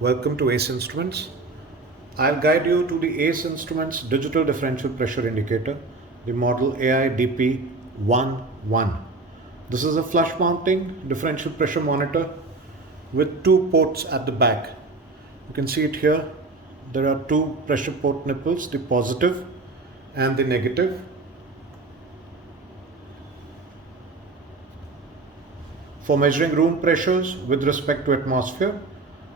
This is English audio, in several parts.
Welcome to ACE Instruments. I'll guide you to the ACE Instruments digital differential pressure indicator, the model AI-DP11. This is a flush mounting differential pressure monitor with two ports at the back. You can see it here. There are two pressure port nipples, the positive and the negative. For measuring room pressures with respect to atmosphere,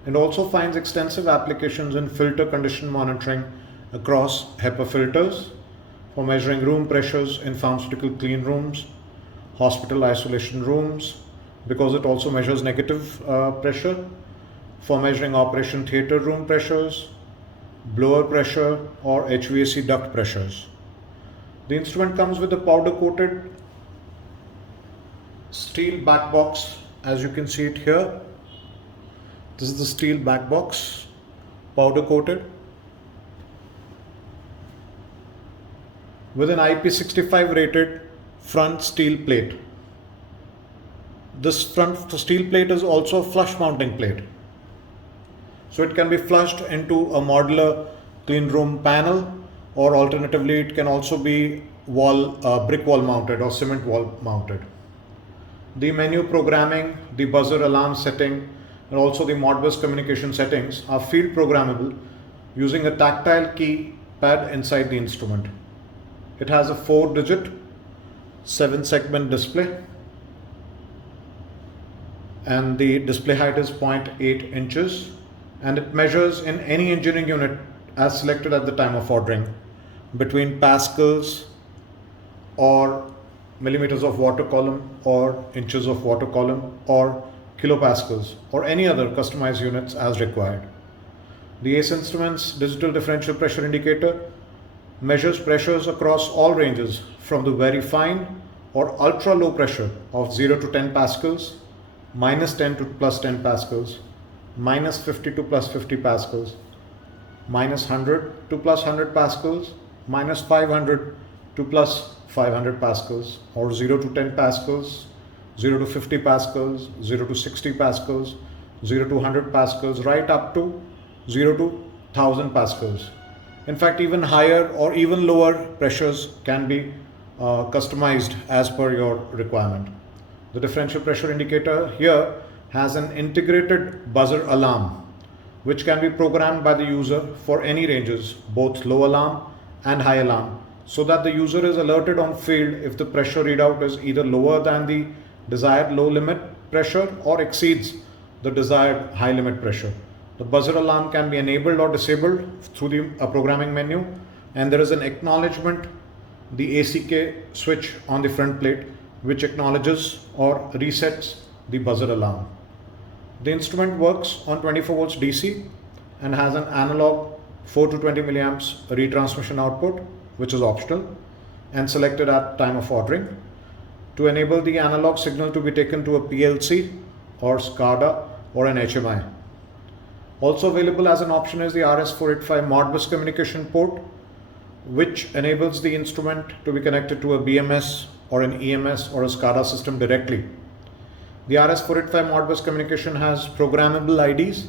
and also finds extensive applications in filter condition monitoring across HEPA filters, for measuring room pressures in pharmaceutical clean rooms, hospital isolation rooms, because it also measures negative pressure, for measuring operation theatre room pressures, blower pressure, or HVAC duct pressures. The instrument comes with a powder coated steel back box, as you can see it here. This is the steel back box, powder coated, with an IP65 rated front steel plate. This front steel plate is also a flush mounting plate. So it can be flushed into a modular clean room panel, or alternatively it can also be brick wall mounted or cement wall mounted. The menu programming, the buzzer alarm setting, and also the Modbus communication settings are field programmable using a tactile key pad inside the instrument. It has a 4-digit 7-segment display, and the display height is 0.8 inches, and it measures in any engineering unit as selected at the time of ordering between pascals or millimeters of water column or inches of water column or kilopascals or any other customized units as required. The ACE Instruments digital differential pressure indicator measures pressures across all ranges from the very fine or ultra low pressure of 0 to 10 pascals, -10 to +10 pascals, -50 to +50 pascals, -100 to +100 pascals, -500 to +500 pascals, or 0 to 10 pascals, 0 to 50 pascals, 0 to 60 pascals, 0 to 100 pascals, right up to 0 to 1000 pascals. In fact, even higher or even lower pressures can be customized as per your requirement. The differential pressure indicator here has an integrated buzzer alarm, which can be programmed by the user for any ranges, both low alarm and high alarm, so that the user is alerted on field if the pressure readout is either lower than the desired low limit pressure or exceeds the desired high limit pressure. The buzzer alarm can be enabled or disabled through the programming menu, and there is an acknowledgement, the ACK switch on the front plate, which acknowledges or resets the buzzer alarm. The instrument works on 24 volts DC and has an analog 4 to 20 milliamps retransmission output, which is optional and selected at time of ordering, to enable the analog signal to be taken to a PLC or SCADA or an HMI. Also available as an option is the RS485 Modbus communication port, which enables the instrument to be connected to a BMS or an EMS or a SCADA system directly. The RS485 Modbus communication has programmable IDs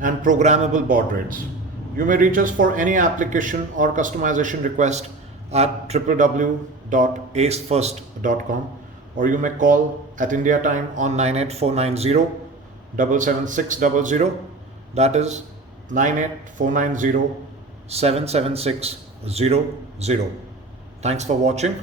and programmable baud rates. You may reach us for any application or customization request at www.acefirst.com, or you may call at India time on 98490 77600. That is 98490 77600. Thanks for watching.